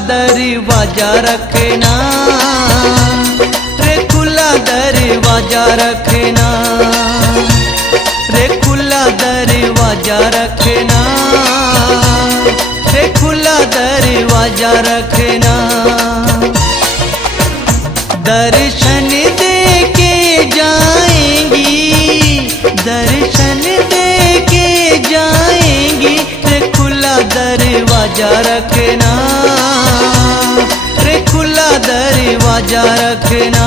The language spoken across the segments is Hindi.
दरवाजा रखना, रे खुला दरवाजा रखना, रे खुला दरवाजा रखना, रे खुला दरवाजा रखना। दर्शन दे के जाएंगी, दर्शन दे के जाएंगी, रे खुला दरवाजा रखना, रे खुला दरवाजा रखना,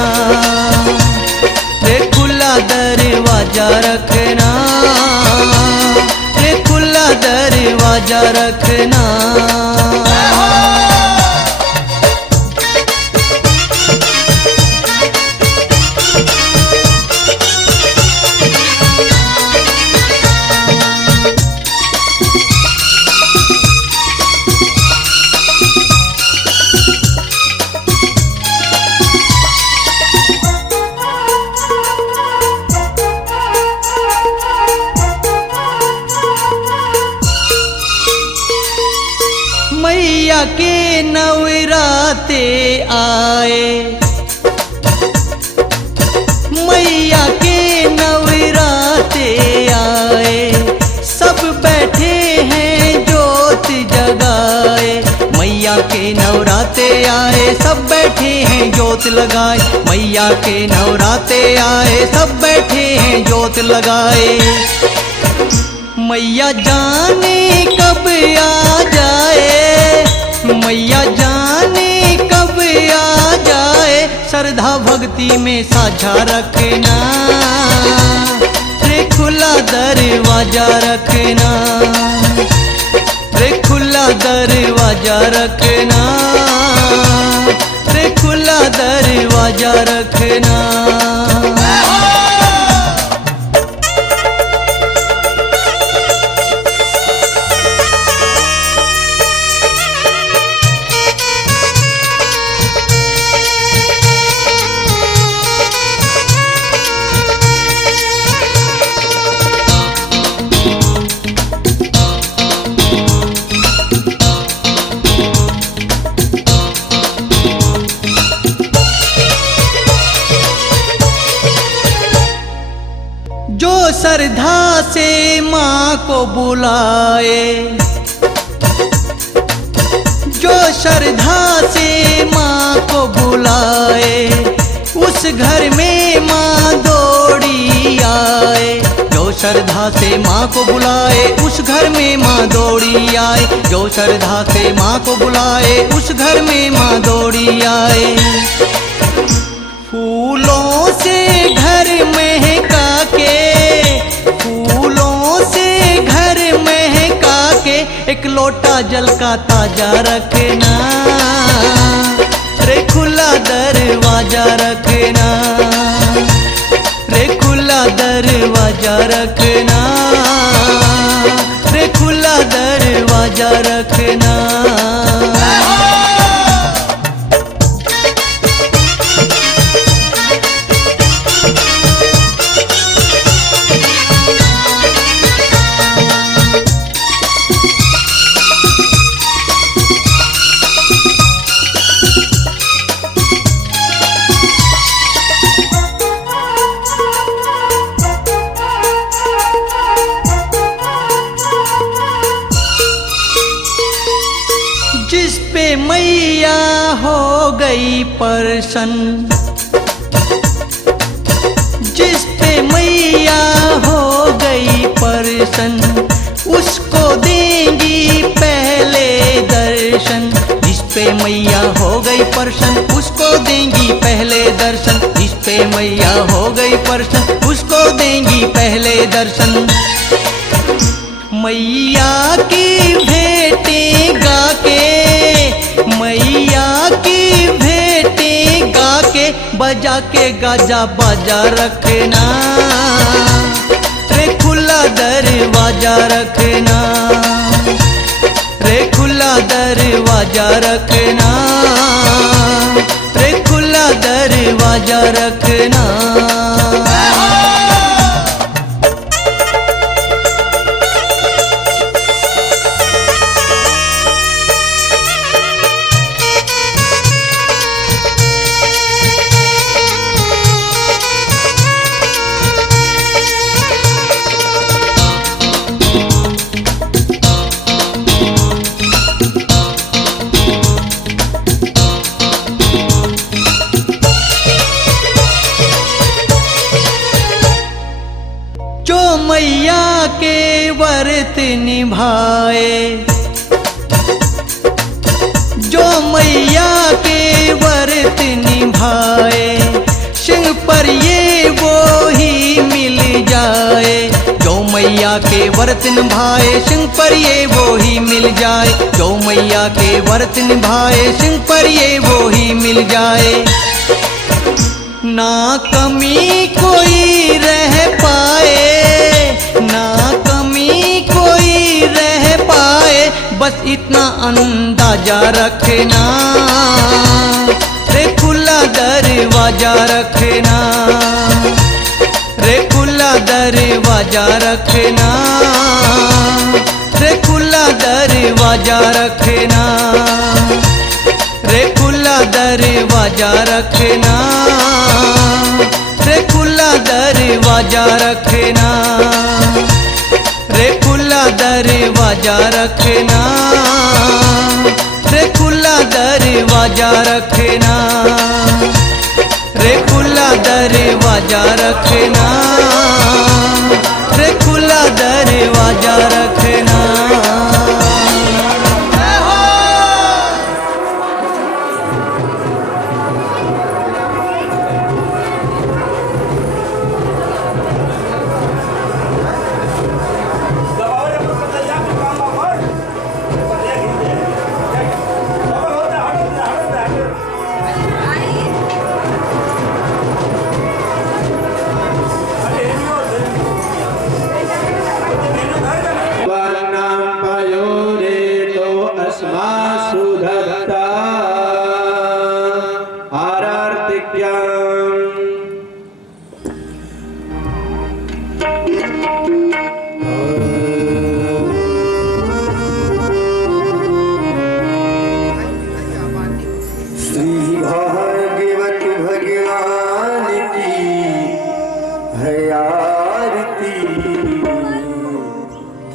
रे खुला दरवाजा रखना, रे खुला दरवाजा रखना। मैया के नवराते आए, मैया के नवराते आए, सब बैठे हैं जोत जगाए। मैया के नवराते आए, सब बैठे हैं जोत लगाए। मैया के नवराते आए, सब बैठे हैं जोत लगाए। मैया जाने कब आ जाए, मैया जाने कब आ जाए, श्रद्धा भक्ति में साझा रखना, रे खुला दरवाजा रखना, रे खुला दरवाजा रखना, रे खुला दरवाजा रखना। जो श्रद्धा से माँ को बुलाए, जो श्रद्धा से माँ को बुलाए, उस घर में माँ दौड़ी आए। जो श्रद्धा से माँ को बुलाए, उस घर में माँ दौड़ी आए। जो श्रद्धा से माँ को बुलाए, उस घर में माँ दौड़ी आए। फूलों से घर महका के, फूलों से घर महका के, एक लोटा जल का ताजा रखना, रे खुला दरवाजा रखना, रे खुला दरवाजा रखना, रे खुला दरवाजा रखना। जिस पे मैया हो गई प्रसन्न, जिस पे मैया हो गई प्रसन्न, उसको देंगी पहले दर्शन। जिस पे मैया हो गई प्रसन्न, उसको देंगी पहले दर्शन। जिस पे मैया हो गई प्रसन्न, उसको देंगी पहले दर्शन। मैया की भेंटें गा के, मैया की भेंटें गा के, बजा के गाजा बाजा रखना, रे खुला दरवाजा रखना, रे खुला दरवाजा रखना, रे खुला दरवाजा रखना। व्रत निभाए। जो मैया के व्रत निभाए सिंह पर ये वो ही मिल जाए। जो मैया के व्रत निभाए सिंह पर ये वो ही मिल जाए। जो मैया के व्रत निभाए सिंह पर ये वो ही मिल जाए। ना कमी कोई रह पाए, ना कमी कोई रह पाए, बस इतना अंदाजा रखना, रे खुला दरवाजा रखना, रे खुला दरवाजा रखना, रे खुला दरवाजा रखना, रे खुला दरवाजा रखना, रे खुला दरवाजा रखना, रे खुला दरवाजा रखना, रे खुला दरवाजा रखना, रे खुला दरवाजा रखना, रे खुला दरवाजा रखना।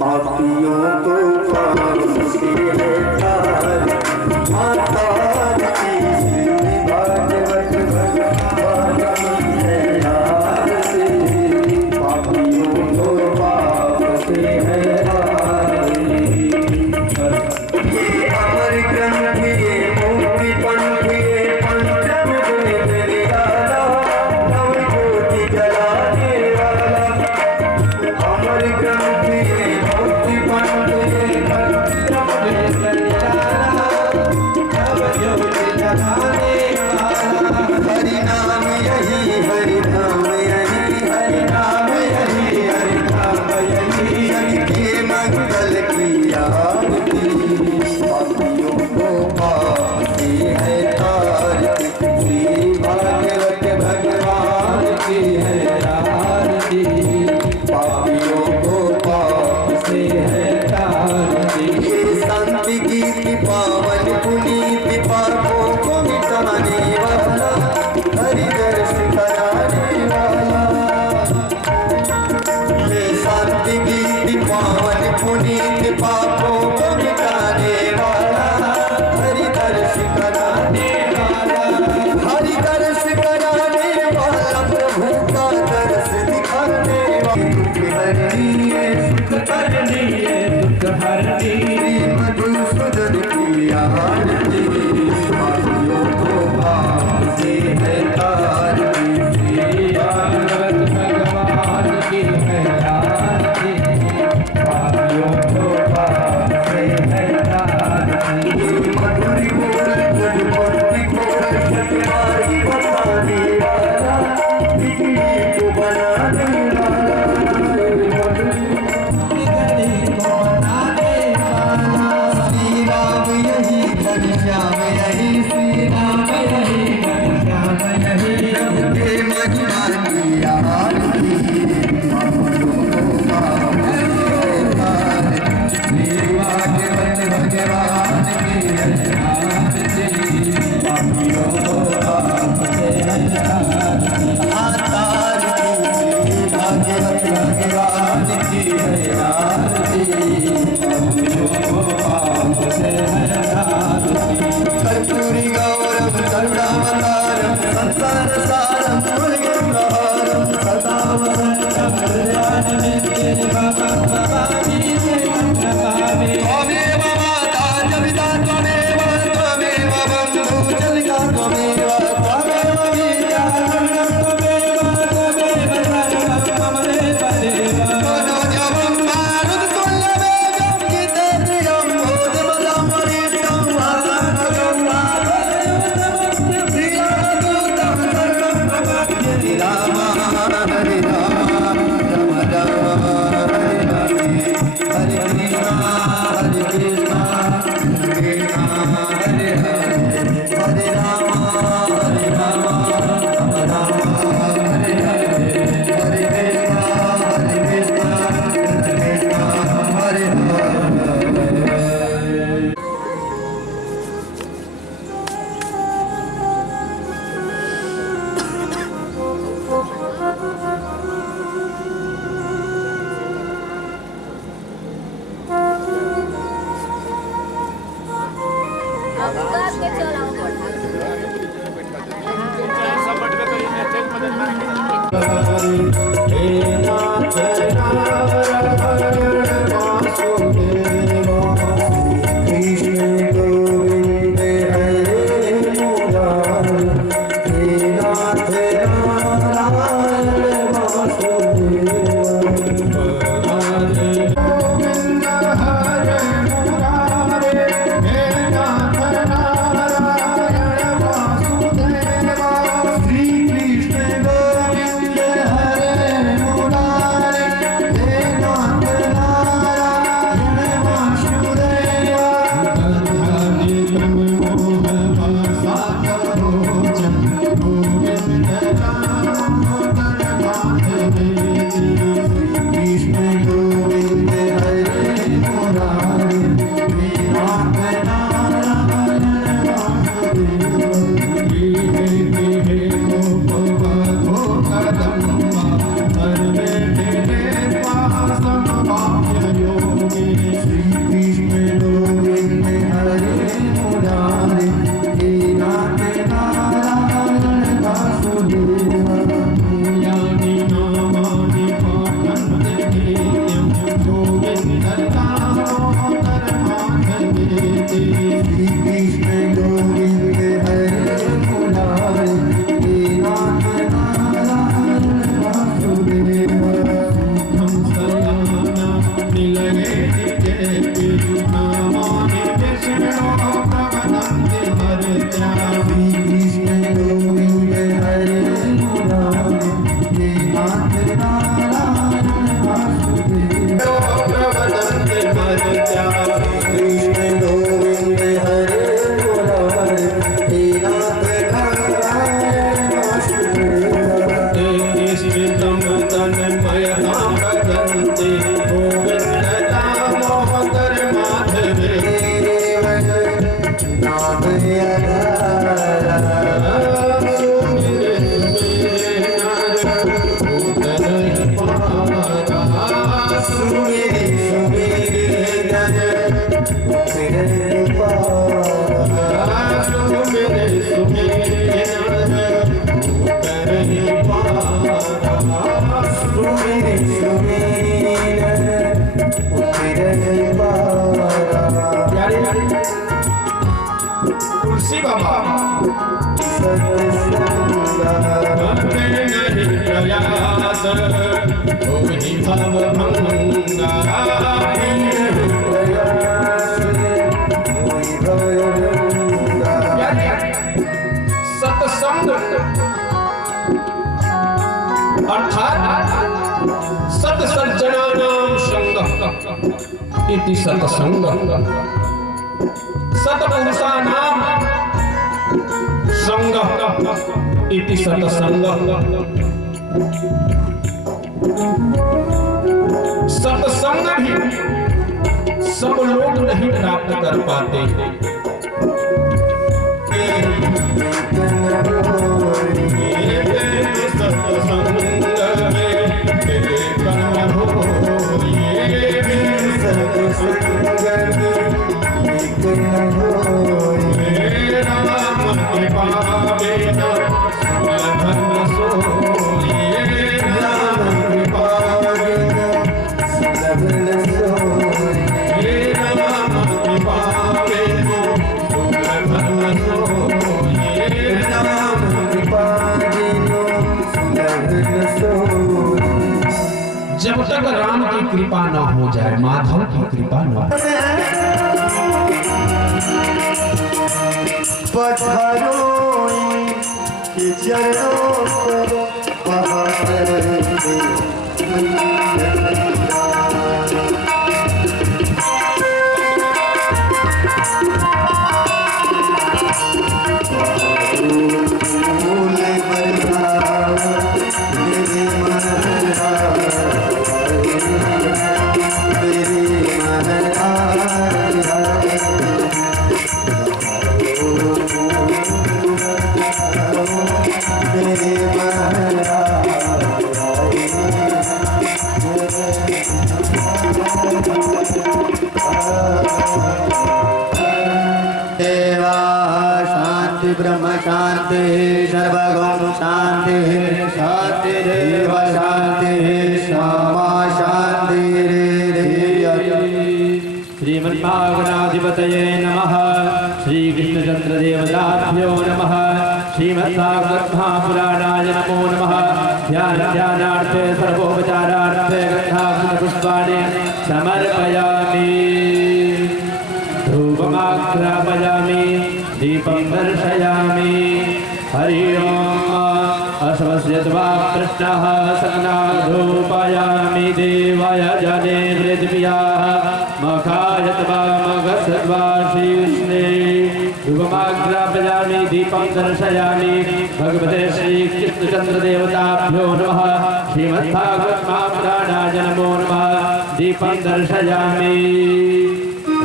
Baba राम हरे राम राम राम हरे हरे हरे कृष्णा हरे कृष्णा हरे हरे हरे राम हरे राम राम राम हरे हरे हरे कृष्णा कृष्णा हरे हरे। तुलसी बाबा सत्संग अर्थात सत्सज्जनानां संगः इति सत्संगः सत्पुरुषाणां संगः इति सत्संगः। सत्संग भी सब लोग नहीं प्राप्त कर पाते। जब तक राम की कृपा न हो जाए, माधव की कृपा न हो पत्थरों के चरणों पर देवा शांति ब्रह्म शांति सर्वगुण शांति शांति देव शांति श्यामा शांति श्रीमद्भागवताधिपतये नमः। श्रीकृष्णचन्द्रदेवताभ्यो नमः। श्रीमद्भागवतमहापुराणाय नमो नमः। ध्यानार्थे सर्वोपचारार्थे गन्धापुष्पाणि समर्पयामि। धूपमाघ्रापयामि दीपं दर्शयामि। हरि ओम् अस्वस्य त्वा कृष्णः सकनाधूपयामि देवाय जने पृथिव्याः मखाय त्वा मघस्त्वा श्रीकृष्णे। धूपमाघ्रापयामि दीपं दर्शयामि। भगवते श्रीकृष्णचन्द्रदेवताभ्यो नमः। श्रीमद्भागवतमहापुराणाय नमो नमः। दीपं दर्शयामि।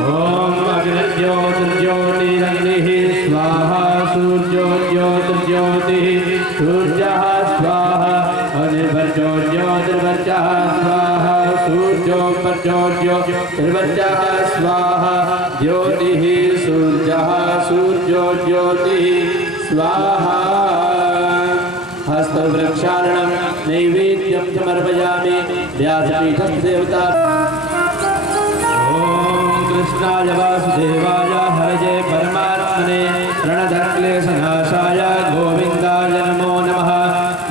ओम अग्निर्ज्योतिर्ज्योतिरग्निः स्वाहा सूर्यो ज्योतिर्ज्योतिः सूर्यः स्वाहा अग्निर्ज्योतिर्वर्चः स्वाहा सूर्यो ज्योतिर्वर्चः स्वाहा ज्योतिः सूर्यः सूर्यो ज्योतिः स्वाहा। हस्तवृक्षारणं नैवेद्यं समर्पयामि। व्यासपीठस्य देवता कृष्णाय वासुदेवाय हरये परमात्मने प्रणतक्लेशनाशाय गोविन्दाय नमो नमः।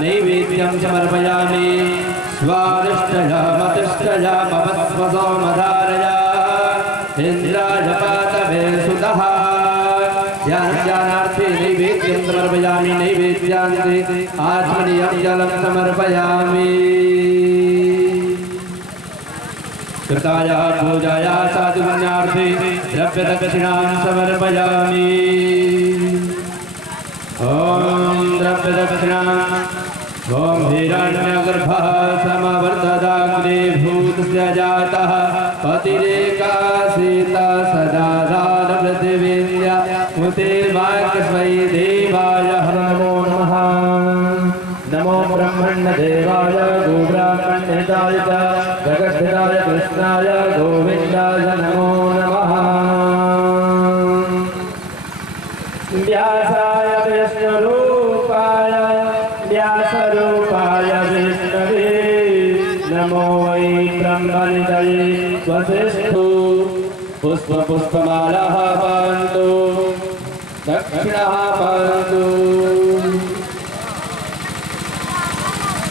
नैवेद्यं समर्पयामि। स्वादिष्टयामतिष्ठयामवस्वसोमधारय इन्द्राय पातवे सुतः। ध्यानार्थे नैवेद्यं समर्पयामि। नैवेद्यान्ते आत्मनीयं जलं समर्पयामि। कृताय पूजाय साधुपुण्यार्थे द्रव्यदक्षिणां समर्पयामि। ॐ द्रव्यदक्षिणां ॐ हिरण्यगर्भः समवर्तदाग्ने भूतस्य जातः पतिरेकासीता सदा दानपृथिवीर्य मुते वाक्स्वै देवाय नमो नमः। नमो ब्रह्मण्यदेवाय गोब्राह्मण्यताय च जगद्धिताय कृष्णाय गोविन्दाय नमो नमः। व्यासाय विष्णुरूपाय व्यासरूपाय विष्णवे नमो वै ब्रह्मनिधये वसिष्ठो पुष्पमालाः पान्तु दक्षिणाः पान्तु।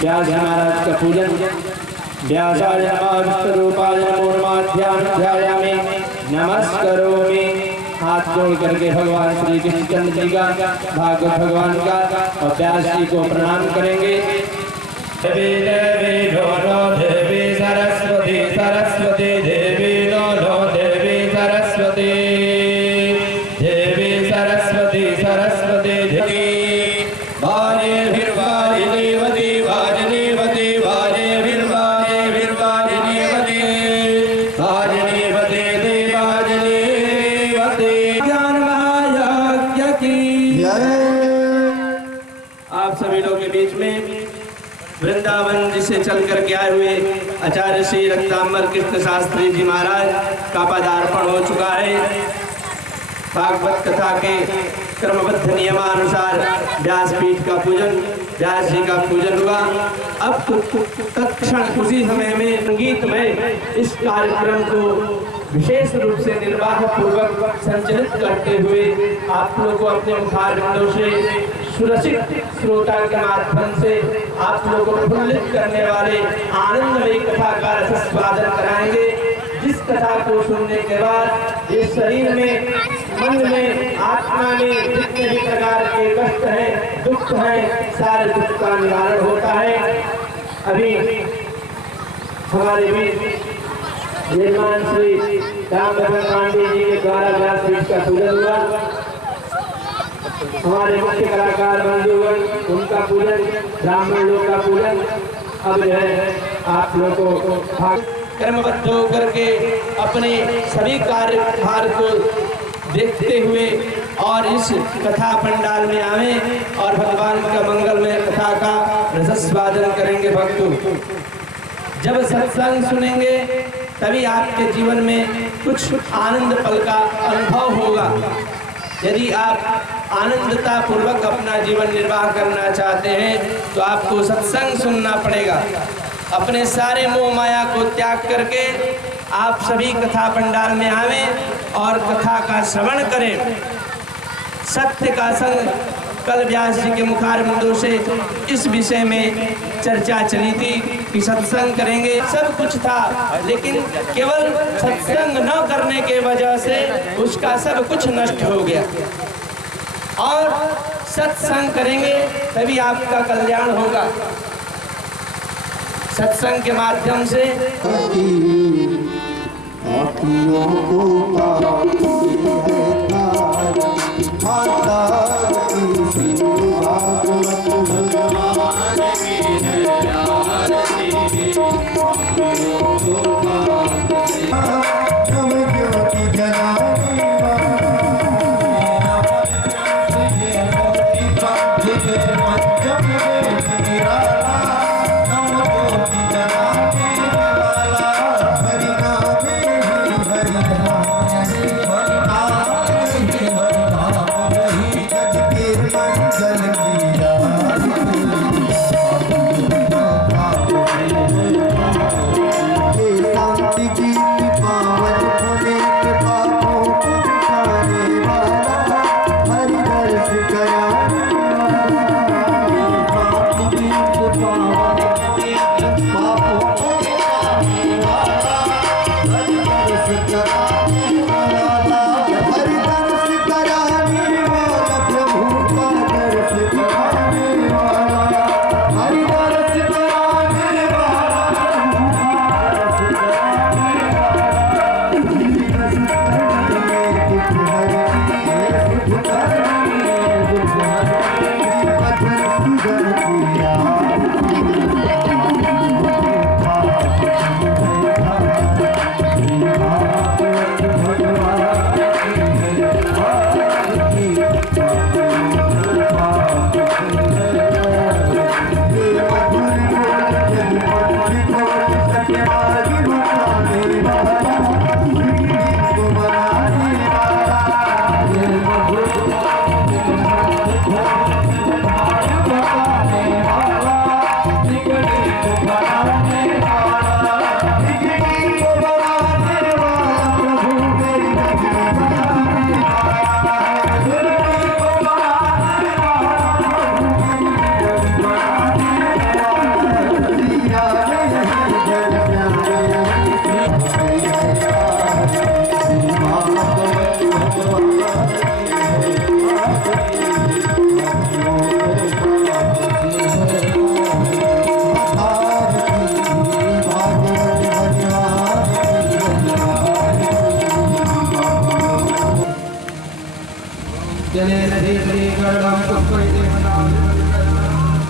व्यास महाराज का पूजन। व्यासाय नमः विष्णुरूपाय नमो नमः। ध्यायामि नमस्करोमि। हाथ जोड़ करके भगवान श्री कृष्ण जी का भागवत भगवान का और व्यास जी को प्रणाम करेंगे। देवी देवी लो देवी सरस्वती सरस्वती देवी लो देवी सरस्वती देवी सरस्वती सरस्वती देवी वाजे भिर्वाजिनीवती वाजिनीवती वाजे भिर्वाजिनीवती वाजिनीवती देवाजिनीवती। ज्ञान महायज्ञ की आप सभी लोग के बीच में वृंदावन जिसे चल करके आए हुए आचार्य श्री रक्तांबर कृष्ण शास्त्री जी महाराज का पदार्पण हो चुका है। भागवत कथा के क्रमबद्ध नियमानुसार व्यासपीठ का पूजन व्यास जी का पूजन हुआ। अब तत्क्षण उसी समय में संगीत में इस कार्यक्रम को विशेष रूप से निर्वाह पूर्वक संचालित करते हुए आप लोगों को अपने मुखारविंदों से सुरसित श्रोता के माध्यम से आप लोगों को प्रफुल्लित करने वाले आनंदमयी कथा का रसस्वादन कराएंगे। जिस कथा को सुनने के बाद इस शरीर में मन में आत्मा में जितने भी प्रकार के कष्ट हैं दुख हैं सारे दुख का निवारण होता है। अभी हमारे बीच निर्माण श्री रामभद्र पांडे जी के द्वारा व्यासपीठ का पूजन हुआ। हमारे मुख्य कलाकार बंधुगण, उनका पूजन, ब्राह्मण लोग का पूजन। अब जो है आप लोगों को कर्मबद्ध होकर के अपने सभी कार्यभार को देखते हुए और इस कथा पंडाल में आवे और भगवान का मंगलमय कथा का रसस्वादन करेंगे। भक्तों, जब सत्संग सुनेंगे तभी आपके जीवन में कुछ आनंद पल का अनुभव होगा। यदि आप आनंदता पूर्वक अपना जीवन निर्वाह करना चाहते हैं तो आपको सत्संग सुनना पड़ेगा। अपने सारे मोह माया को त्याग करके आप सभी कथा पंडाल में आवें और कथा का श्रवण करें। सत्य का संग, कल व्यास जी के मुखारबिंदों से इस विषय में चर्चा चली थी कि सत्संग करेंगे, सब कुछ था, लेकिन केवल सत्संग न करने के वजह से उसका सब कुछ नष्ट हो गया। और सत्संग करेंगे तभी आपका कल्याण होगा। सत्संग के माध्यम से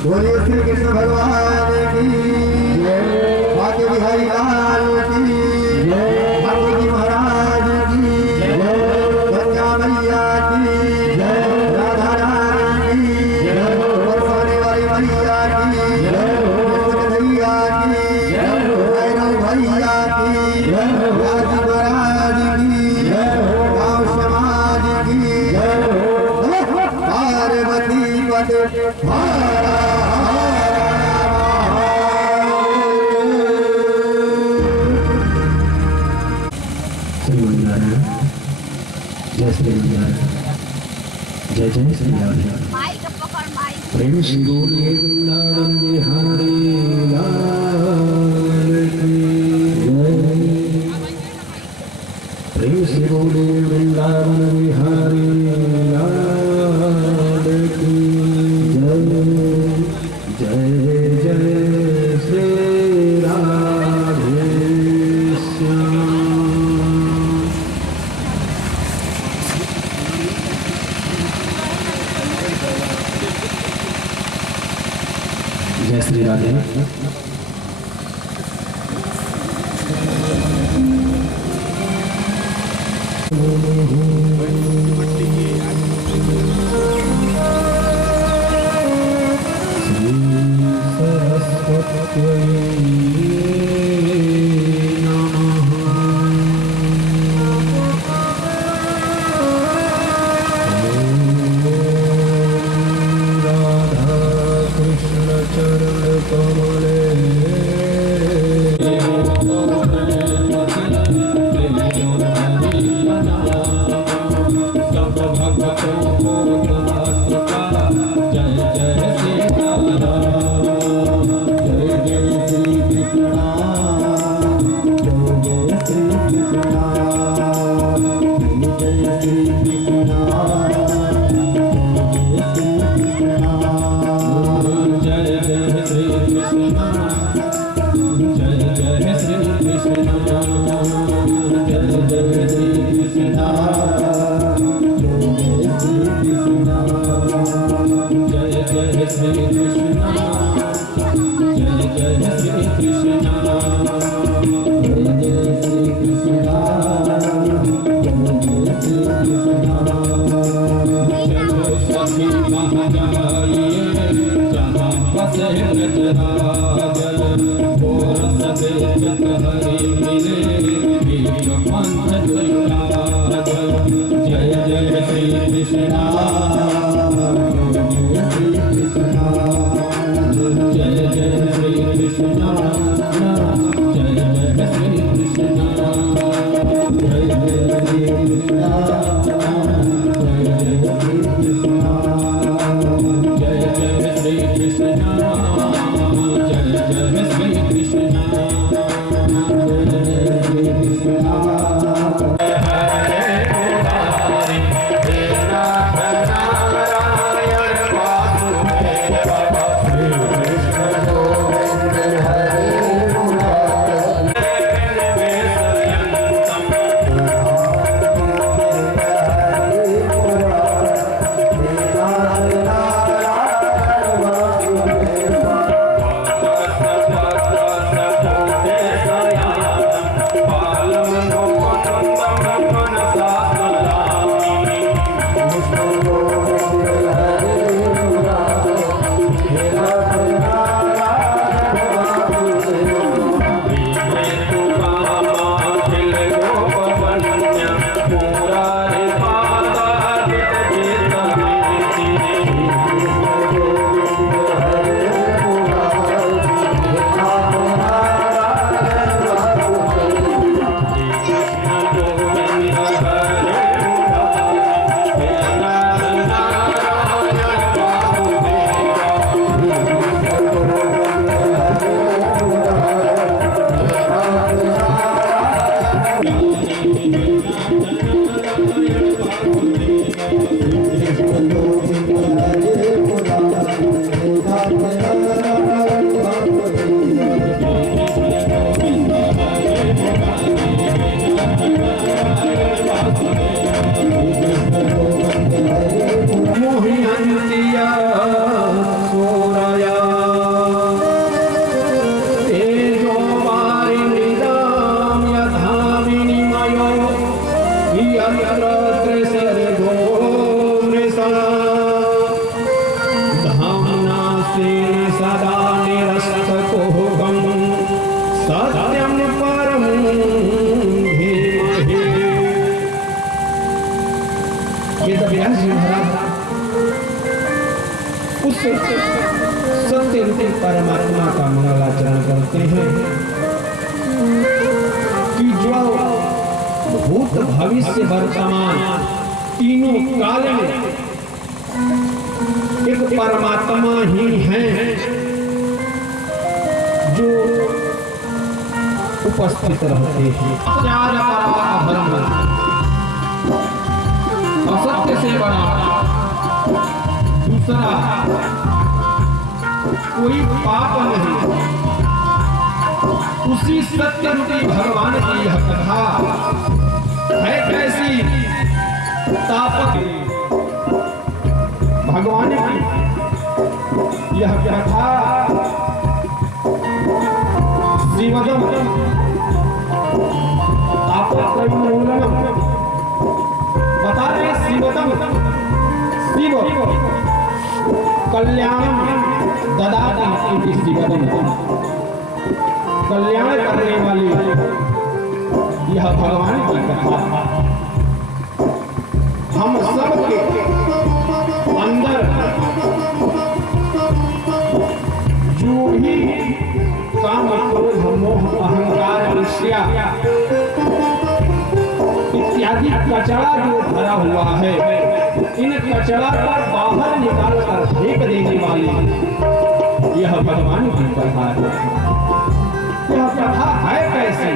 बोलिए श्री कृष्ण भगवान की जय, भाग्य बिहारी लाल की जय, भाग्य जी महाराज की जय, गंगा मैया की जय, राधा रानी की जय, बरसाने वाली मैया की जय, भैया की जय, भैया की जय, राजी महाराज की जय, गाँव समाज की जय, पार्वती पद राधे। सत्य रूपी परमात्मा का मंगलाचरण करते हैं कि जो भूत भविष्य वर्तमान तीनों काल में एक परमात्मा ही हैं जो उपस्थित रहते हैं। चार धर्म असत्य से बड़ा दूसरा कोई पाप नहीं। उसी सत्य रूपी भगवान की यह कथा है कैसी तापक भगवान की यह कथा कल्याण ददाति इति शिवदम, कल्याण करने वाली यह भगवान की कथा हम सबके अंदर जो भी काम, क्रोध, मोह, अहंकार, ईर्ष्या इत्यादि कचरा जो भरा हुआ है, इन कचरा को बाहर निकाल कर फेंक देने वाली यह भगवान की कथा है। यह कथा है कैसी,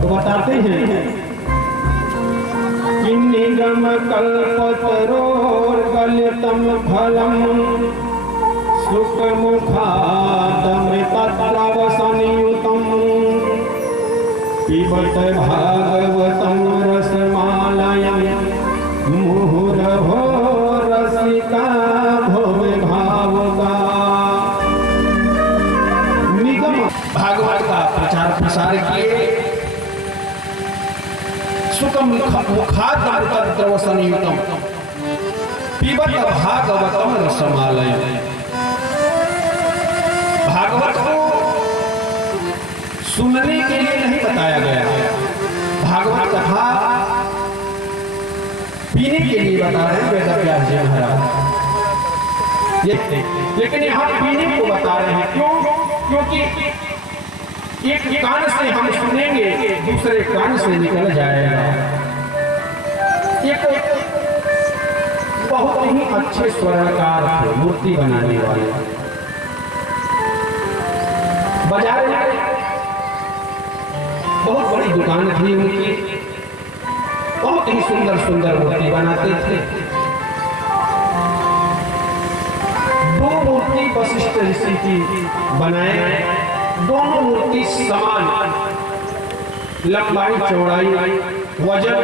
तो बताते हैं कि निगम कल्पतरोर्गलितम फलम सुख मुखादमृतद्रवसंयुतम पिबत भागवतं रसमालयं मुहुरहो रसिका भोग भावुका। निगम भागवत का प्रचार प्रसार किए, सुखम मुखादमृतद्रवसंयुतम पिबत भागवतं रसमालयं। भागवत को सुनने के लिए नहीं बताया गया, भागवत कथा पीने के लिए बता रहे हैं वेदव्यास जी महाराज। लेकिन यहाँ पीने को बता रहे हैं, क्यों? क्योंकि एक कान से हम सुनेंगे, दूसरे कान से निकल जाएगा। एक बहुत ही अच्छे स्वर्णकार थे, मूर्ति बनाने वाले। बाजार में बहुत बड़ी दुकान थी उनकी, बहुत ही सुंदर सुंदर मूर्ति बनाते थे। दो मूर्ति वशिष्ठ ऋषि की बनाए, दोनों मूर्ति समान, लंबाई, चौड़ाई, वजन,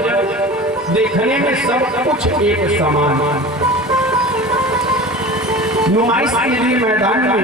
देखने में सब कुछ एक समान। नुमाइश के लिए मैदान में